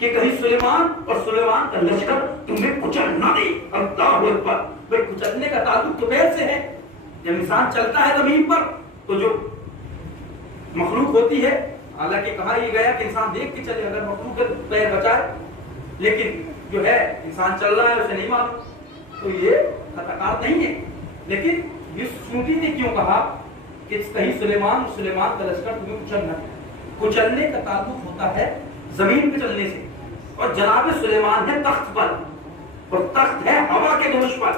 کہ کہیں سلیمان اور سلیمان کا لشکر تمہیں کچل نہ دے. اللہ اکبر. بھائی کچلنے کا تعلق تو پیر سے ہے. جب انسان چلتا ہے زمین پر تو جو مخلوق ہوتی ہے، حالانکہ کہا یہ گیا کہ انسان دیکھ کے چلے اگر مخلوق کا پیر بچائے، لیکن جو ہے انسان چل رہا ہے اسے نہیں معلوم، تو یہ خطاکار نہیں ہے. لیکن یہ چونٹی نے کیوں کہا کہ کہیں سلیمان اور سلیمان کا لشکر تمہیں کچلنا ہے. کچلنے کا تعلق ہوتا ہے زمین پہ چلنے سے، اور جناب سلیمان ہے تخت پر، اور تخت ہے ہوا کے دوش پر.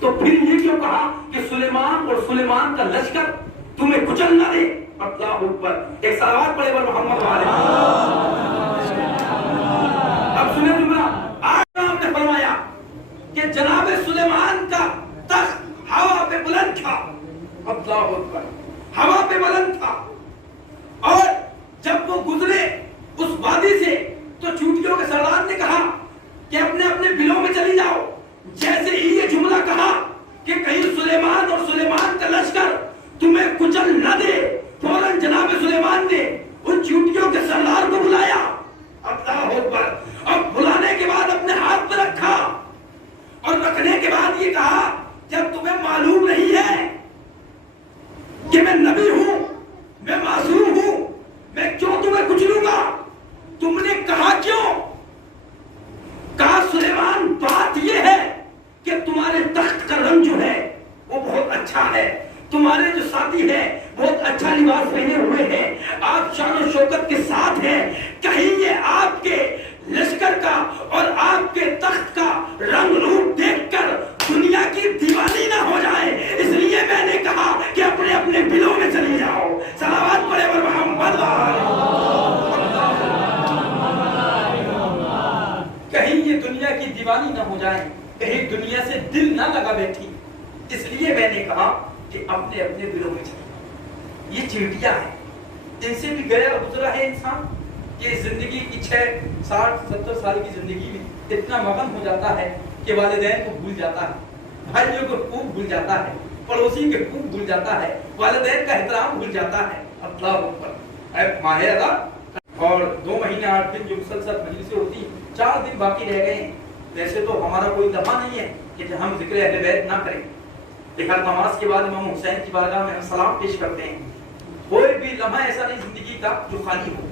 تو پھر یہ کیوں کہا کہ سلیمان اور سلیمان کا لشکر تمہیں کچل نہ دے. اللہ اکبر. ایک صلوات پڑھے بر محمد والے. اب سنیں جملہ. آج آپ نے فرمایا کہ جناب سلیمان کا تخت ہوا پہ بلند تھا. اللہ اکبر. ہوا پہ بلند تھا، اور جب وہ گزرے اس وادی سے تو چونٹیوں کے سردار نے کہا کہ اپنے اپنے بلوں میں چلی جاؤ. جیسے ہی یہ جملہ کہا کہ کہیں سلیمان اور سلیمان کا لشکر تمہیں کچل نہ دے، فوراً جناب سلیمان نے ان چونٹیوں کے سردار کو بلایا. اللہ اکبر. اب بلانے کے بعد اپنے ہاتھ پہ رکھا، اور رکھنے کے بعد یہ کہا جب تمہیں معلوم نہیں ہے کہ میں نبی ہوں، میں معصوم ہوں، میں کیوں تمہیں کچلوں گا؟ تم نے کہا کیوں؟ کہا سلیمان بات یہ ہے کہ تمہارے تخت کا رنگ جو ہے وہ بہت اچھا ہے، تمہارے جو ساتھی ہیں بہت اچھا لباس پہنے ہوئے ہیں، آپ شان و شوکت کے ساتھ ہیں، کہیں یہ آپ کے لشکر کا اور آپ کے تخت کا رنگ روپ دیکھ کر دنیا کی دیوانی نہ ہو جائے، اس لیے میں نے کہا کہ اپنے اپنے بلوں میں چلی جاؤ. صلوات پڑھے بر محمد. کہیں یہ دنیا کی دیوانی نہ ہو جائے، کہیں دنیا سے دل نہ لگا بیٹھی، اس لیے میں نے کہا کہ اپنے اپنے بلوں میں چلی جاؤ. یہ چیونٹیاں ہیں، ان سے بھی گیا گزرا ہے انسان کہ زندگی کی 60-70 سال کی زندگی میں اتنا مغن ہو جاتا ہے کہ والدین کو بھول جاتا ہے، بھائیوں کو خوب بھول جاتا ہے، پڑوسی کے خوب بھول جاتا ہے، والدین کا احترام بھول جاتا ہے. اللہ اکبر. اے ماہ رمضان اور 2 مہینے 8 دن جو مسلسل مجلسیں ہوتی ہیں، 4 دن باقی رہ گئے ہیں. ویسے تو ہمارا کوئی دفعہ نہیں ہے کہ ہم ذکر اہل بیت نہ کریں، لیکن نماز کے بعد امام حسین کی بارگاہ میں ہم سلام پیش کرتے ہیں. کوئی بھی لمحہ ایسا نہیں زندگی کا جو خالی ہو.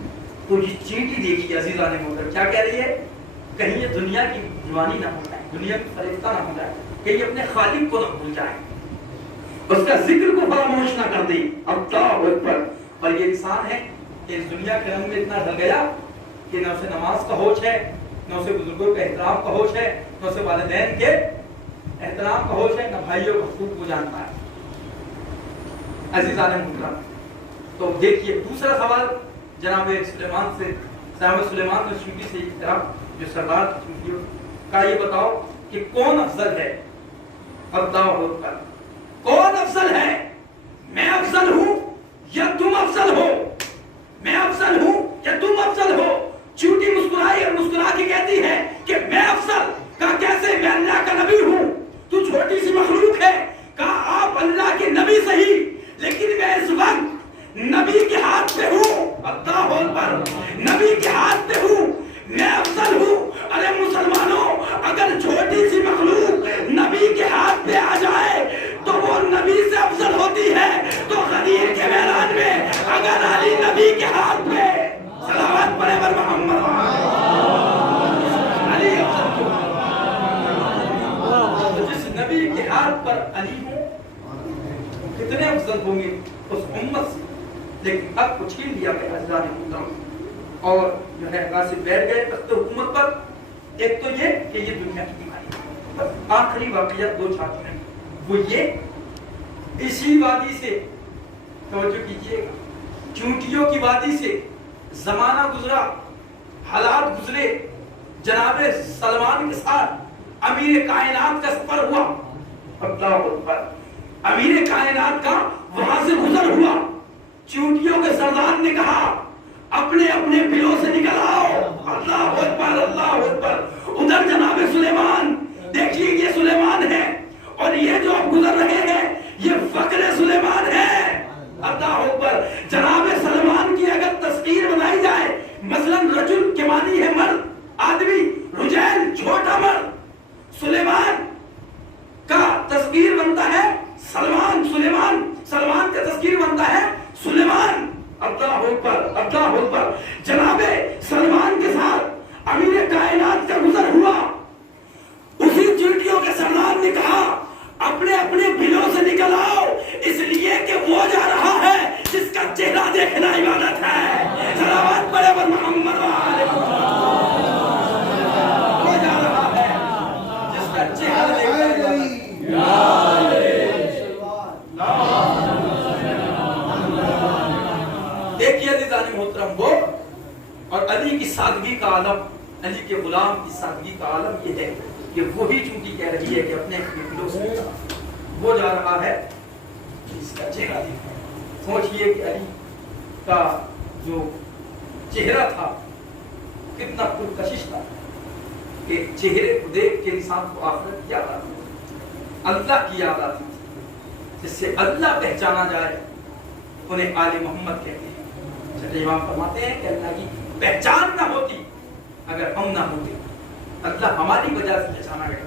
تو یہ چینٹی دیکھیے عزیزان محترم کیا کہہ رہی ہے؟ کہیں یہ دنیا کی دیوانی نہ ہو جائے، دنیا کی فریفتہ نہ ہو جائے، کہیں اپنے خالق کو نہ بھول جائے، اس کا ذکر کو فراموش نہ کر دے. اللہ اکبر. اور یہ انسان ہے کہ اس دنیا کے رنگ میں اتنا ڈھل گیا کہ نہ اسے نماز کا ہوش ہے، نہ اسے بزرگوں کے احترام کا ہوش ہے، نہ اسے والدین کے احترام کا ہوش ہے، نہ بھائیوں کا حقوق کو جانتا ہے. عزیزان محترم تو دیکھیے دوسرا سوال جناب سلیمان سے، جناب سلیمان نے چونٹی سے طرف جو سردار چونٹیوں کا یہ بتاؤ کہ کون افضل ہے؟ اللہ اکبر. کون افضل ہے؟ میں افضل ہوں یا تم افضل ہو؟ میں افضل ہوں یا تم افضل ہو؟ چونٹی مسکرائی اور مسکرا کے کہتی ہے کہ میں افضل. کہا کیسے؟ میں اللہ کا نبی ہوں، تو چھوٹی سی مخلوق ہے. کہا آپ اللہ کے نبی صحیح، لیکن میں اس وقت نبی کے ہاتھ پہ ہوں. اللہ اکبر. نبی کے ہاتھ پہ ہوں، میں افضل ہوں. ارے مسلمانوں، اگر چھوٹی سی مخلوق نبی کے ہاتھ پہ آ جائے تو وہ نبی سے افضل ہوتی ہے. تو غدیر کے میدان میں اگر علی نبی کے ہاتھ پہ، صلوات پڑھے بر محمد، علی افضل کیوں؟ تو جس نبی کے ہاتھ پر علی ہو کتنے افضل ہوں گے اس امت سے. لیکن اب کو چھین لیا گیا عزیزان محترم، اور جو ہے غاصب بیٹھ گئے تخت حکومت پر. ایک تو یہ کہ یہ دنیا کی بیماری. آخری واقعہ 2 چھاتی میں وہ یہ، اسی وادی سے توجہ کیجئے گا، چونٹیوں کی وادی سے زمانہ گزرا، حالات گزرے، جناب سلمان کے ساتھ امیر کائنات کا سفر ہوا. اللہ اکبر. امیر کائنات کا وہاں سے گزر ہوا. چونٹیوں کے سردار نے کہا اپنے اپنے بلوں سے نکل آؤ. اللہ اکبر. اللہ اکبر. ادھر جناب سلیمان دیکھیے، یہ سلیمان ہے، اور یہ جو اب گزر رہے ہیں یہ فقر سلیمان ہے. اللہ اکبر. جناب سلمان کی اگر تذکیر بنائی جائے، مثلاً رجل کے معنی ہے مرد، آدمی، رجال چھوٹا مرد، سلیمان کا تذکیر بنتا ہے سلمان، سلمان کا تذکیر بنتا ہے سلیمان۔ اللہ اکبر، اللہ اکبر۔ جناب سلمان کے ساتھ امیر کائنات کا گزر ہوا، اسی چیٹیوں کے سردار نے کہا اپنے اپنے بلوں سے نکل آؤ، اس لیے کہ وہ جا رہا ہے جس کا چہرہ دیکھنا عبادت ہے۔ صلوات پڑھے بر محمد وہ جا رہا ہے جس کا چہرہ دیکھنا عبادت ہے۔ دیکھیے عزیزان محترم، وہ اور علی کی سادگی کا عالم، علی کے غلام کی سادگی کا عالم یہ ہے کہ وہی چونکہ کہہ رہی ہے کہ اپنے دلوں سے وہ جا رہا ہے اس کا چہرہ دیکھا۔ سوچئے کہ علی کا جو چہرہ تھا کتنا پرکشش تھا کہ چہرے کو دیکھ کے انسان کو آخرت کی یاد آتی تھی، اللہ کی یاد آتی تھی، جس سے اللہ پہچانا جائے انہیں آل محمد کہتے ہیں۔ چلے امام فرماتے ہیں کہ اللہ کی پہچان نہ ہوتی اگر ہم نہ ہوتے، اللہ ہماری وجہ سے پہچانا گیا،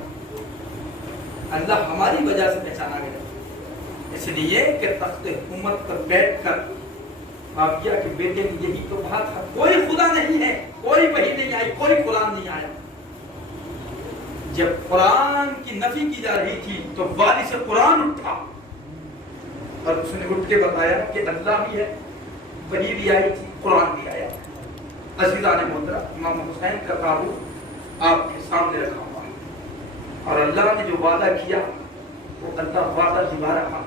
اللہ ہماری وجہ سے پہچانا گیا، اس لیے کہ تخت حکومت پر بیٹھ کر آپ کیا کہ بیٹے نے یہی تو کہا تھا کوئی خدا نہیں ہے، کوئی وحی نہیں آئی، کوئی قرآن نہیں آیا۔ جب قرآن کی نفی کی جا رہی تھی تو والی سے قرآن اٹھا اور اس نے اٹھ کے بتایا کہ اللہ بھی ہے، وحی بھی آئی تھی، قرآن بھی آیا۔ عزیزان محترم، امام حسین کا تابوت آپ کے سامنے رکھا ہوا ہے اور اللہ نے جو وعدہ کیا وہ اللہ وعدہ نبھا رہا۔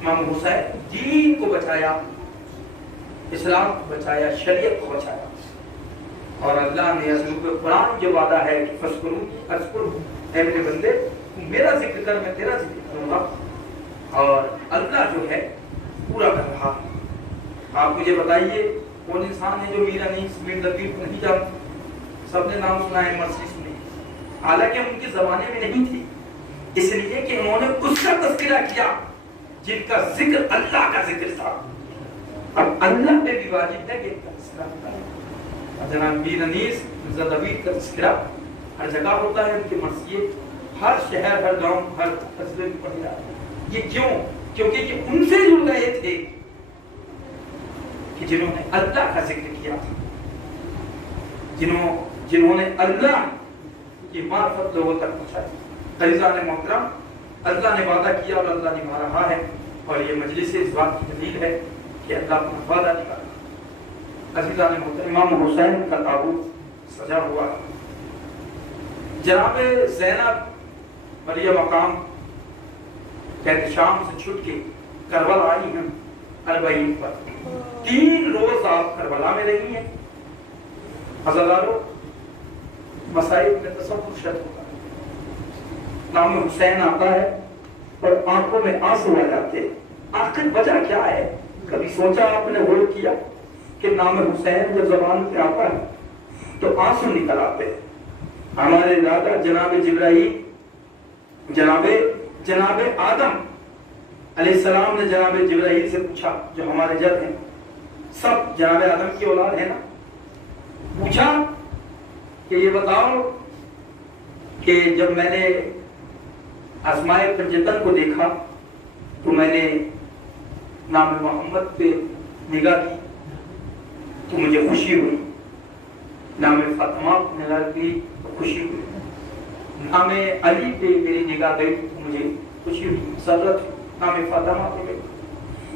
امام حسین دین کو بچایا، اسلام کو بچایا، شریعت کو بچایا، اور اللہ نے حضور قرآن جو وعدہ ہے کہ فذکرونی اذکرکم، اے میرے بندے میرا ذکر کر میں تیرا ذکر کروں گا، اور اللہ جو ہے پورا کر رہا۔ آپ مجھے بتائیے کون انسان ہے جو میر انیس میر لطیف کو نہیں جانتا؟ سب نے نام سنا ہے، مرسی سنی، حالانکہ ان کے زمانے میں نہیں تھی، اس لیے کہ انہوں نے اس کا تذکرہ کیا جن کا ذکر اللہ کا ذکر تھا۔ اب اللہ پہ بھی واجب ہے کہ تذکرہ کریں۔ جناب میر انیس مرزا دبیر کا تذکرہ ہر جگہ ہوتا ہے، ان کے مرثیے ہر شہر، ہر گاؤں، ہر قصبے میں پڑھے جاتے ہیں۔ یہ کیوں؟ کیونکہ یہ ان سے جڑ گئے تھے کہ جنہوں نے اللہ کا ذکر کیا تھا، جنہوں نے اللہ کی معرفت لوگوں تک پہنچائی۔ عزیزان محترم، اللہ نے وعدہ کیا اور اللہ نبھا رہا ہے، اور یہ مجلس اس بات کی دلیل ہے کہ اللہ اپنا وعدہ نبھا رہا ہے۔ عزیزان محترم، امام حسین کا تابوت سجا ہوا، جناب زینب مریم مقام قید شام سے چھٹ کے کربلا آئی ہیں اربعین پر۔ 3 روز آپ کربلا میں رہی ہیں۔ حضراتو مسائل میں تصور شد ہوتا ہے، نام حسین آتا ہے اور آنکھوں میں آنسو آ جاتے ہیں۔ آخر وجہ کیا ہے؟ کبھی سوچا آپ نے غور کیا کہ نام حسین جب زبان پہ آتا ہے تو آنسو نکل آتے ہیں؟ ہمارے دادا جناب جبرائیل، جناب آدم علیہ السلام نے جناب جبرائیل سے پوچھا، جو ہمارے جد ہیں، سب جناب آدم کی اولاد ہے نا، پوچھا کہ یہ بتاؤ کہ جب میں نے آسمائے پنجتن کو دیکھا تو میں نے نام محمد پہ نگاہ کی تو مجھے خوشی ہوئی، نام فاطمہ پہ نگاہ کی تو خوشی ہوئی، نام علی پہ میری نگاہ گئی تو مجھے خوشی ہوئی، مسرت نام فاطمہ پہ گئی،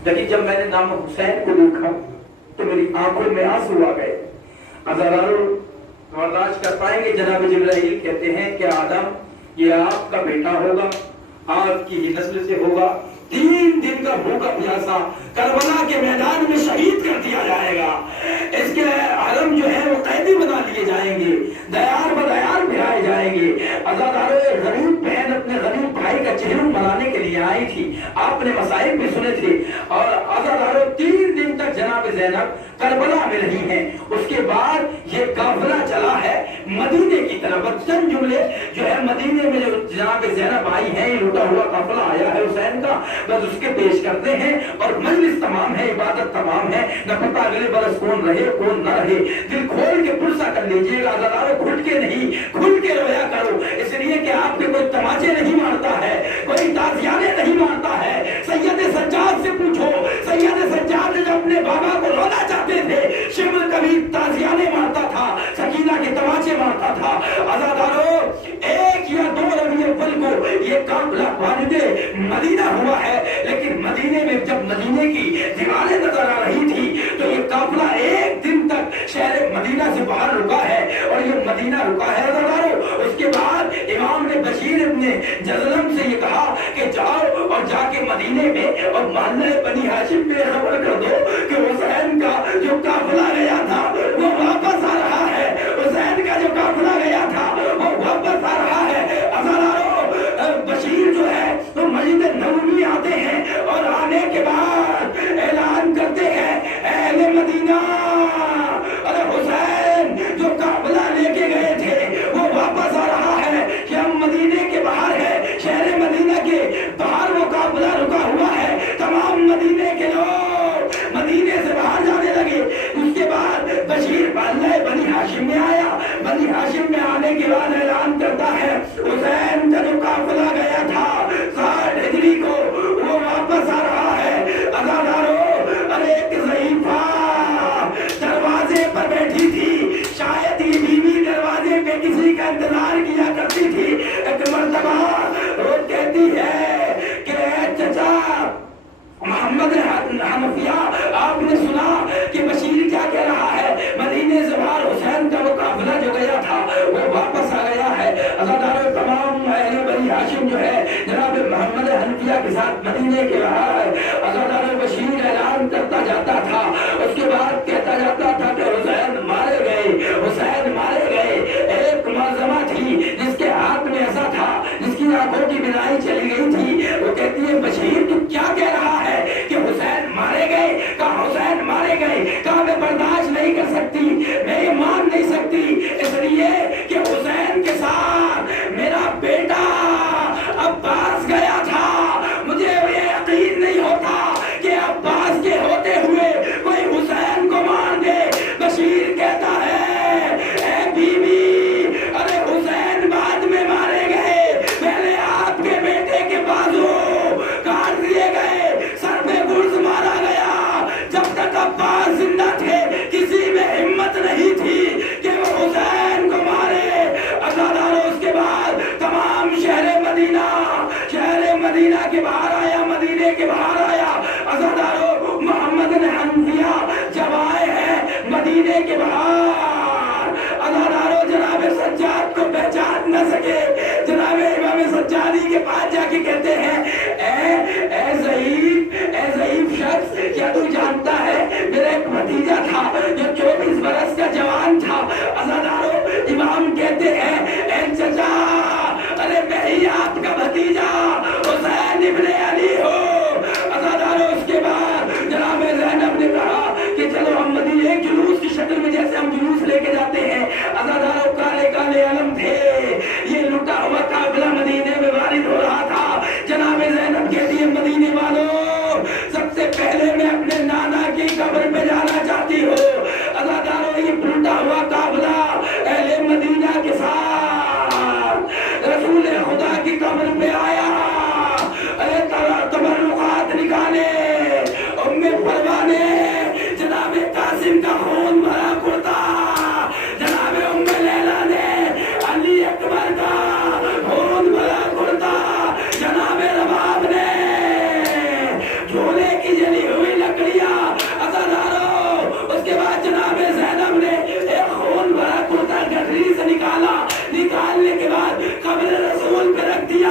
لیکن جب میں نے نام حسین کو دیکھا تو میری آنکھوں میں آنسو آ گئے۔ حضرات برداشت کر پائیں گے؟ جناب جبرائیل کہتے ہیں کہ آدم یہ آپ کا بیٹا ہوگا، آپ کی ہی نسل سے ہوگا، 3 دن کا بھوکا پیاسا کربلا کے میدان میں شہید کر دیا جائے گا، اس کے علم جو ہے وہ قیدی بنا لیے جائیں گے، دیار بدیار پھرائے جائیں گے۔ عزادارو غریب بہن اپنے غریب بھائی کا چہرہ بنانے کے لیے آئی تھی، آپ نے مسائل بھی سنے تھے، اور عزادارو 3 دن تک جناب زینب کربلا میں رہی ہیں۔ اس کے بعد یہ قافلہ چلا ہے مدینے کی طرف۔ چند جملے جو ہے مدینے میں جو جناب زینب آئی ہیں، یہ لوٹا ہوا قافلہ آیا ہے حسین کا، بس اس کے پیش کرتے ہیں اور مجلس تمام ہے، عبادت تمام ہے، نہ پتہ اگلے برس کون رہے کون نہ رہے۔ دل کھول کے پرسہ کر لیجئے گا، عزادارو گھٹ کے نہیں کھل کے رویا کرو، اس لیے کہ آپ کے کوئی تماچے نہیں مارتا ہے، کوئی تازیانے نہیں مارتا ہے۔ سید سجاد سے پوچھو، سید سجاد جب اپنے بابا کو رونا چاہتے تھے، شمل کبھی تازیانے مارتا تھا، سکینہ کے تماچے مارتا تھا۔ عزادارو ایک یا دو ربیع اول کو یہ قافلہ والد مدینہ ہوا ہے، لیکن مدینے میں جب مدینے کی دیواریں نظر آ رہی تھی تو یہ قافلہ ایک دن تک شہر مدینہ سے باہر رکا ہے، اور یہ مدینہ رکا ہے عزادارو۔ اس کے بعد امام نے بشیر ابن جزلم سے یہ کہا کہ جاؤ اور جا کے مدینے میں اور محلہ بنی ہاشم میں خبر کر دو کہ حسین کا جو قافلہ گیا تھا وہ واپس آ رہا ہے، حسین کا جو قافلہ گیا تھا وہ واپس آ رہا ہے۔ عزادارو بشیر جو ہے تو مسجد نبوی آتے ہیں اور آنے کے بعد اعلان کرتے ہیں، اہل مدینہ، ارے حسین جو قافلہ لے کے گئے تھے وہ واپس آ رہا ہے، کہ ہم مدینے کے باہر ہے، شہر مدینہ کے باہر وہ قافلہ رکا ہوا ہے۔ تمام مدینے کے لوگ مدینے سے باہر جانے لگے۔ اس کے بعد بشیر بنی ہاشم میں آیا، بنی ہاشم میں آنے کے بعد اعلان کرتا ہے، حسین کا جو قافلہ گیا تھا 60 ہجری کو وہ واپس آ رہا ہے۔ عزادارو ارے ایک ضعیفہ دروازے پر بیٹھی تھی، شاید یہ بیوی دروازے پہ کسی کا انتظار کیا کرتی تھی، ایک مرتبہ وہ کہتی ہے کہ اے چچا محمد حنفیہ، آپ نے سنا کہ بشیر کیا کہہ رہا ہے؟ مدینے سے باہر حسین کا وہ قافلہ جو گیا تھا وہ واپس آ گیا ہے۔ عزادارو تمام اہل بنی ہاشم جو ہے جناب محمد حنفیہ کے ساتھ مدینے کے باہر ہے۔ عزادارو بشیر اعلان کرتا جاتا تھا، اس کے بعد کہتا جاتا تھا کہ حسین مارے گئے، حسین مارے گئے۔ ایک معظمہ تھی جس کے ہاتھ میں ایسا تھا، جس کی آنکھوں کی بینائی چلی گئی تھی، وہ کہتی ہے بشیر تو کیا کہہ رہا ہے کہ حسین مارے گئے؟ کہا حسین مارے گئے، کہا میں برداشت نہیں کر سکتی، میں یہ مان نہیں سکتی، اس لیے کہ حسین کے ساتھ میرا بیٹا عباس گیا تھا، مجھے یہ یقین نہیں ہوتا کہ عباس کے ہوتے ہوئے کوئی حسین کو مار دے۔ بشیر کہتا ہے اے بیوی، ارے حسین بعد میں مارے گئے، پہلے آپ کے بیٹے کے بازو کاٹ دیے گئے، سر پہ گرز مارا گیا، جب تک عباس زندہ تھے کسی میں ہمت نہیں تھی کہ وہ حسین کو مارے۔ عزادارو اس کے بعد تمام شہر مدینہ کے باہر آیا، مدینے کے باہر آیا۔ عزادارو محمد حنفیہ جب آئے ہیں مدینے کے باہر، عزادارو جناب سجاد کو پہچان نہ سکے، جناب امام سجادی کے پاس جا کے کہتے ہیں اے ضعیف شخص، کیا تو جانتا ہے میرا ایک بھتیجا تھا جو 24 برس کا جوان تھا۔ عزادارو امام کہتے ہیں اے چچا، ارے میں ہی آپ کا بھتیجا حسین ابن علی ہو۔ عزادارو اس کے بعد جناب زینب نے کہا کہ چلو ہم مدینے ایک جلوس کی شکل میں جیسے ہم جلوس لے کے جاتے ہیں۔ عزادارو کالے کالے علم تھے، یہ لٹا ہوا قافلہ مدینے میں وارد ہو رہا تھا۔ جناب زینب کہتی ہے مدینے والوں، سب سے پہلے میں اپنے نانا کی قبر پہ جانا چاہتی ہوں۔ عزادارو یہ لٹا ہوا قافلہ اہل مدینہ کے ساتھ رسول خدا کی قبر پہ آیا، ارے تبرکات نکالے، ام فروا نے جناب قاسم کا خون بھرا کرتا، جناب ام لیلا نے علی اکبر کا خون بھرا کرتا، جناب رباب نے جھولے کی جلی ہوئی لکڑیاں۔ عزادارو اس کے بعد جناب زینب نے ایک خون بھرا کرتا گٹری سے نکالا، نکالنے کے بعد قبر رسول پہ رکھ دیا۔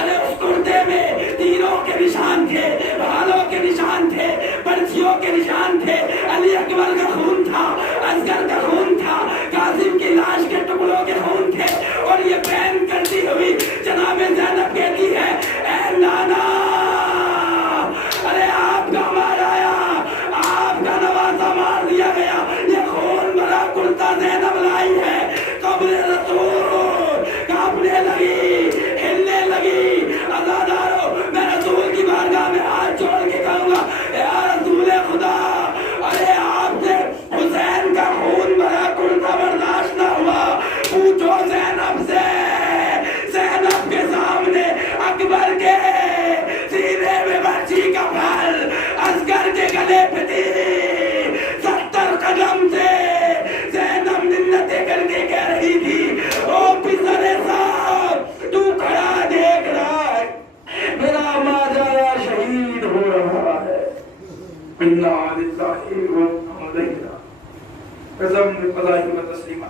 ارے اس کرتے میں تیروں کے نشان تھے، بھالوں کے نشان تھے، پرچیوں کے نشان تھے، علی اکبر کا خون تھا، اصغر کا خون تھا، قاسم کی لاش کے ٹکڑوں کے خون تھے، اور یہ بیان کرتی ہوئی جناب زینب کہتی ہے اے نانا، ارے آپ کا مار آیا، آپ کا نوازا مار دیا گیا، یہ خون بھرا کرتا زینب لائی ہے قبر رسول کا انا للہ و انا الیہ راجعون۔ قسم قضائی و تسلیمہ